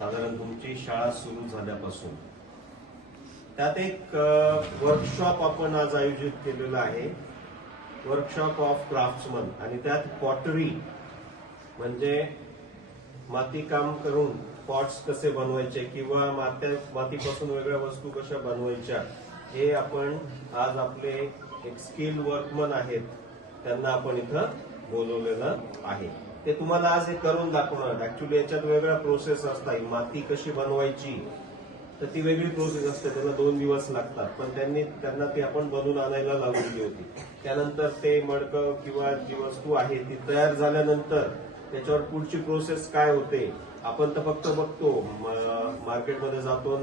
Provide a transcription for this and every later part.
साधारण तुमची शाळा सुरू झाल्यापासून त्यात एक वर्कशॉप आपण आज आयोजित केलेला आहे, वर्कशॉप ऑफ क्राफ्ट्समन. आणि त्यात पॉटरी म्हणजे माती काम करून पॉट्स कसे बनवायचे किंवा मातीपासून वेगळ्या वस्तू कशा बनवायच्या हे आपण आज आपले एक स्किल वर्कमन आहेत त्यांना आपण इथं बोलवलेलं आहे. ते तुम्हाला आज हे करून दाखवणार. ऍक्च्युली याच्यात वेगळ्या प्रोसेस असतात. माती कशी बनवायची तर ती वेगळी प्रोसेस असते, त्याला 2 दिवस लागतात, पण त्यांना ती आपण बनवून आणायला लावलेली होती. त्यानंतर ते मडकं किंवा जी वस्तू आहे ती तयार झाल्यानंतर त्याच्यावर पुढची प्रोसेस काय होते आपण तर फक्त बघतो, मार्केटमध्ये जातो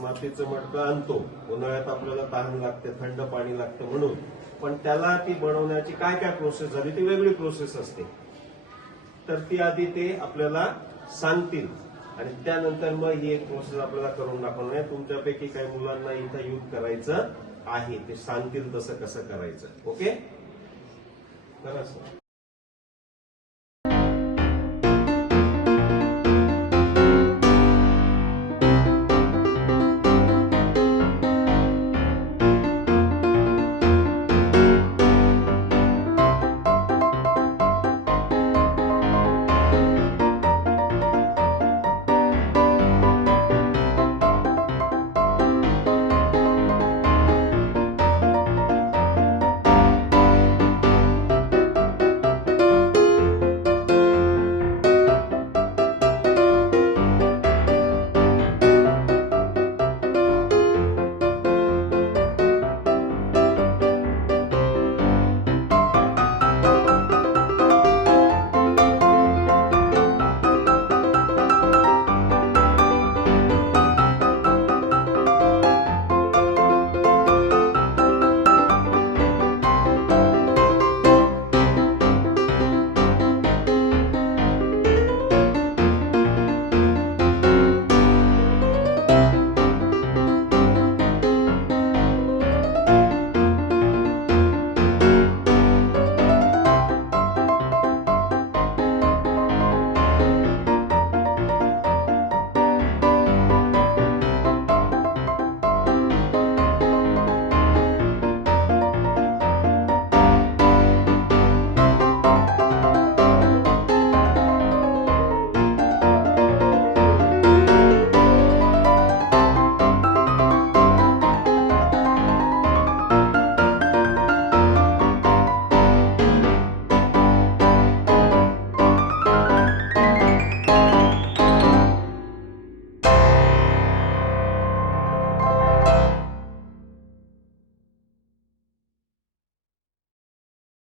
मातीचं मडकं आणतो. उन्हाळ्यात आपल्याला तहान लागते, थंड पाणी लागतं म्हणून, पण त्याला ती बनवण्याची काय काय प्रोसेस झाली ती वेगळी प्रोसेस असते. तर ती आधी ते आपल्याला सांगतील आणि त्यानंतर मग ही एक प्रोसेस आपल्याला करून दाखवणार आहे. तुमच्यापैकी काही मुलांना इथं यूज करायचं आहे, ते सांगतील तसं कसं करायचं. ओके, करा सर.